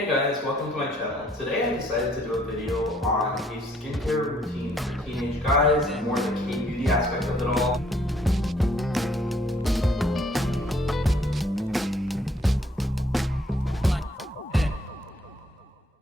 Hey guys, welcome to my channel. Today I decided to do a video on a skincare routine for teenage guys and more the K-beauty aspect of it all.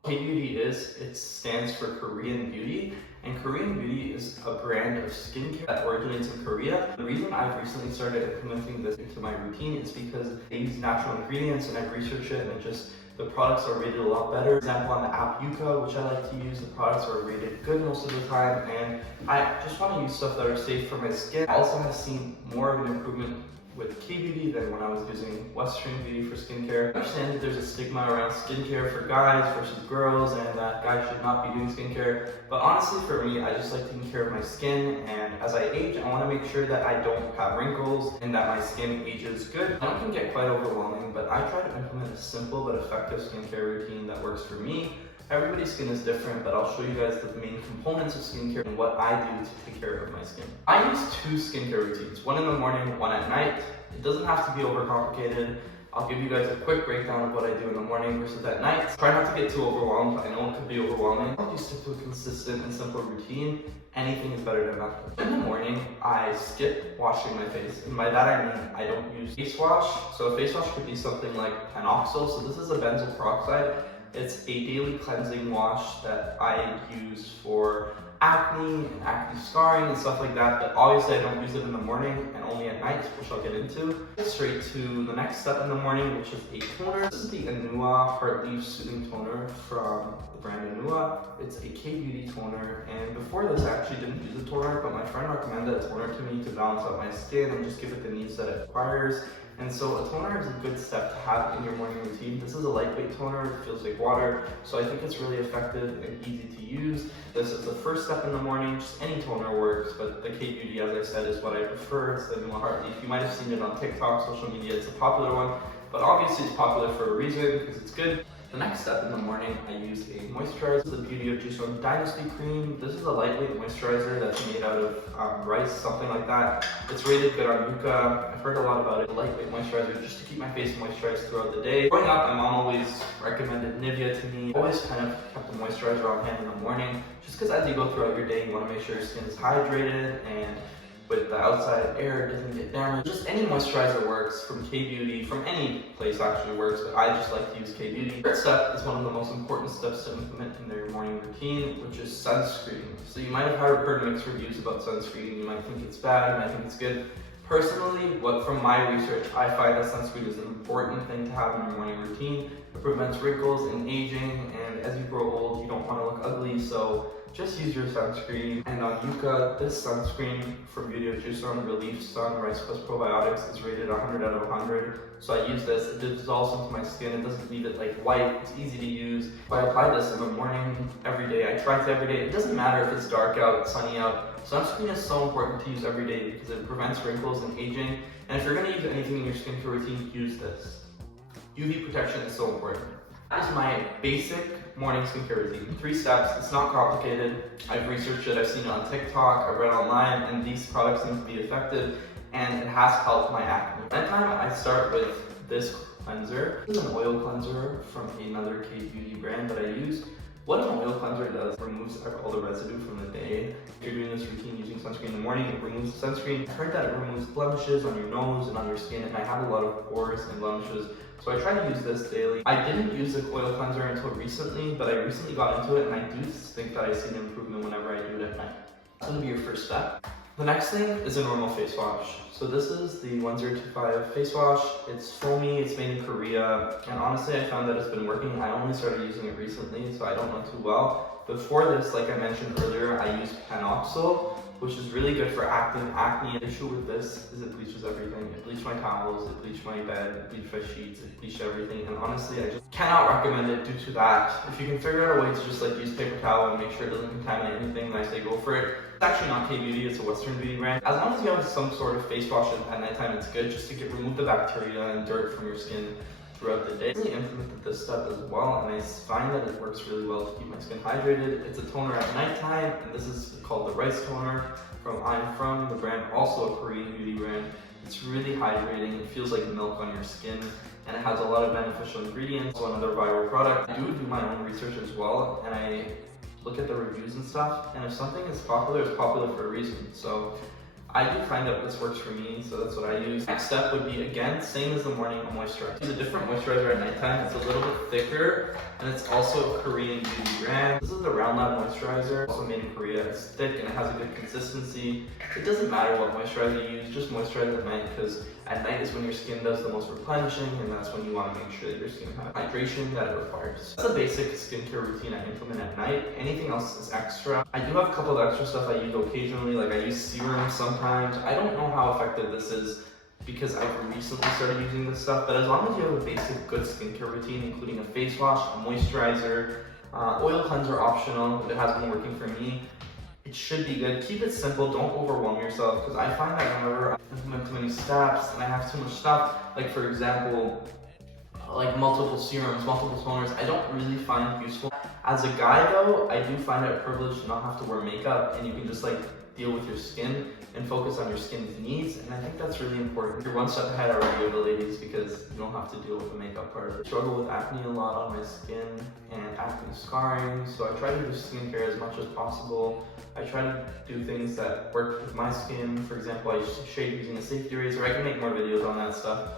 K-beauty it stands for Korean Beauty, and Korean Beauty is a brand of skincare that originates in Korea. The reason I've recently started implementing this into my routine is because they use natural ingredients and I've researched it, and the products are rated a lot better. For example, on the app Yuka, which I like to use, the products are rated good most of the time, and I just want to use stuff that are safe for my skin. I also have seen more of an improvement with K-beauty than when I was using Western Beauty for skincare. I understand that there's a stigma around skincare for guys versus girls, and that guys should not be doing skincare, but honestly for me, I just like taking care of my skin, and as I age, I want to make sure that I don't have wrinkles and that my skin ages good. It can get quite overwhelming, but I try to implement a simple but effective skincare routine that works for me. Everybody's skin is different, but I'll show you guys the main components of skincare and what I do to take care of my skin. I use two skincare routines, one in the morning, one at night. It doesn't have to be overcomplicated. I'll give you guys a quick breakdown of what I do in the morning versus at night. Try not to get too overwhelmed. I know it could be overwhelming. If you stick to a consistent and simple routine, anything is better than nothing. In the morning, I skip washing my face. And by that I mean I don't use face wash. So a face wash could be something like Panoxyl. So this is a benzoyl peroxide. It's a daily cleansing wash that I use for acne and acne scarring and stuff like that, but obviously I don't use it in the morning and only at night, which I'll get into. Straight to the next step in the morning, which is a toner. This is the Anua Heart Leaf Soothing Toner from the brand Anua. It's a K-beauty toner, and before this I actually didn't use a toner, but my friend recommended a toner to me to balance out my skin and just give it the needs that it requires. And so a toner is a good step to have in your morning routine. This is a lightweight toner, it feels like water, so I think it's really effective and easy to use. This is the first step in the morning. Just any toner works, but the K-beauty, as I said, is what I prefer. It's the Anua Heart Leaf. You might have seen it on TikTok, social media, it's a popular one, but obviously it's popular for a reason, because it's good. The next step in the morning, I use a moisturizer. The Beauty of Joseon Dynasty Cream. This is a lightweight moisturizer that's made out of rice, something like that. It's rated good on Yuka. I've heard a lot about it. A lightweight moisturizer just to keep my face moisturized throughout the day. Growing up, my mom always recommended Nivea to me. Always kind of kept the moisturizer on hand in the morning, just because as you go throughout your day, you want to make sure your skin is hydrated and with the outside air, it doesn't get damaged. Just any moisturizer works from K-beauty, from any place actually works, but I just like to use K-beauty. Third step is one of the most important steps to implement in their morning routine, which is sunscreen. So you might have heard mixed reviews about sunscreen. You might think it's bad, you might think it's good. Personally, from my research, I find that sunscreen is an important thing to have in your morning routine. It prevents wrinkles and aging, and as you grow old, you don't want to look ugly, so just use your sunscreen. And on Yuka, this sunscreen from Beauty of Joseon Relief Sun Rice Plus Probiotics is rated 100 out of 100. So I use this, it dissolves into my skin, it doesn't leave it like white, it's easy to use. I apply this in the morning, every day. I try to every day. It doesn't matter if it's dark out, sunny out. Sunscreen is so important to use every day because it prevents wrinkles and aging. And if you're going to use anything in your skincare routine, use this. UV protection is so important. That is my basic morning skincare routine. 3 steps, it's not complicated. I've researched it, I've seen it on TikTok, I've read online, and these products seem to be effective, and it has helped my acne. Nighttime, I start with this cleanser. This is an oil cleanser from another K-beauty brand that I use. What an oil cleanser does, it removes all the residue from the day. If you're doing this routine using sunscreen in the morning, it removes the sunscreen. I heard that it removes blemishes on your nose and on your skin, and I have a lot of pores and blemishes, so I try to use this daily. I didn't use the oil cleanser until recently, but I recently got into it, and I do think that I see an improvement whenever I do it at night. That's gonna be your first step. The next thing is a normal face wash. So this is the 1025 face wash. It's foamy, it's made in Korea, and honestly I found that it's been working. I only started using it recently, so I don't know too well. Before this, like I mentioned earlier, I used Panoxyl, which is really good for acne. The issue with this is it bleaches everything. It bleached my towels, it bleached my bed, it bleached my sheets, it bleached everything, and honestly I just cannot recommend it due to that. If you can figure out a way to just like use paper towel and make sure it doesn't contaminate anything, then I say go for it. It's actually not K-beauty, it's a Western beauty brand. As long as you have some sort of face wash at nighttime, it's good just to remove the bacteria and dirt from your skin throughout the day. I really implemented this step as well, and I find that it works really well to keep my skin hydrated. It's a toner at nighttime, and this is called the Rice Toner from I'm From, the brand, also a Korean beauty brand. It's really hydrating, it feels like milk on your skin, and it has a lot of beneficial ingredients. So another viral product. I do my own research as well, and I look at the reviews and stuff, and if something is popular, it's popular for a reason. So I do find that this works for me, so that's what I use. Next step would be, again, same as the morning moisturizer. Use a different moisturizer at nighttime. It's a little bit thicker, and it's also a Korean beauty brand. This is the Round Lab moisturizer, also made in Korea. It's thick and it has a good consistency. It doesn't matter what moisturizer you use, just moisturize at night, because at night is when your skin does the most replenishing, and that's when you want to make sure that your skin has hydration that it requires. That's a basic skincare routine I implement at night. Anything else is extra. I do have a couple of extra stuff I use occasionally, like I use serum sometimes. I don't know how effective this is because I've recently started using this stuff, but as long as you have a basic good skincare routine, including a face wash, a moisturizer, oil cleanser optional, if it has been working for me, it should be good. Keep it simple, don't overwhelm yourself, because I find that whenever I implement too many steps and I have too much stuff, like for example, like multiple serums, multiple toners, I don't really find it useful. As a guy though, I do find it a privilege to not have to wear makeup, and you can just like deal with your skin and focus on your skin's needs, and I think that's really important. You're one step ahead already of the ladies because you don't have to deal with the makeup part. I struggle with acne a lot on my skin and acne scarring, so I try to do skincare as much as possible. I try to do things that work with my skin. For example, I shade using a safety razor. I can make more videos on that stuff.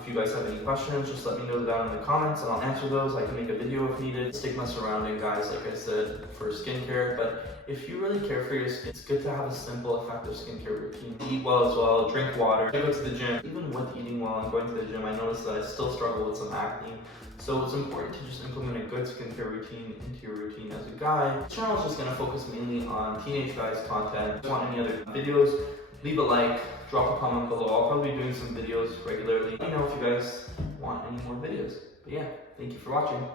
If you guys have any questions, just let me know down in the comments and I'll answer those. I can make a video if needed. Stigma surrounding guys, like I said, for skincare, but if you really care for your skin, it's good to have a simple, effective skincare routine. Eat well as well, drink water, go to the gym. Even with eating well and going to the gym, I noticed that I still struggle with some acne. So it's important to just implement a good skincare routine into your routine as a guy. This channel is just going to focus mainly on teenage guys content. If you want any other videos, leave a like, drop a comment below. I'll probably be doing some videos regularly. Let me know if you guys want any more videos. But yeah, thank you for watching.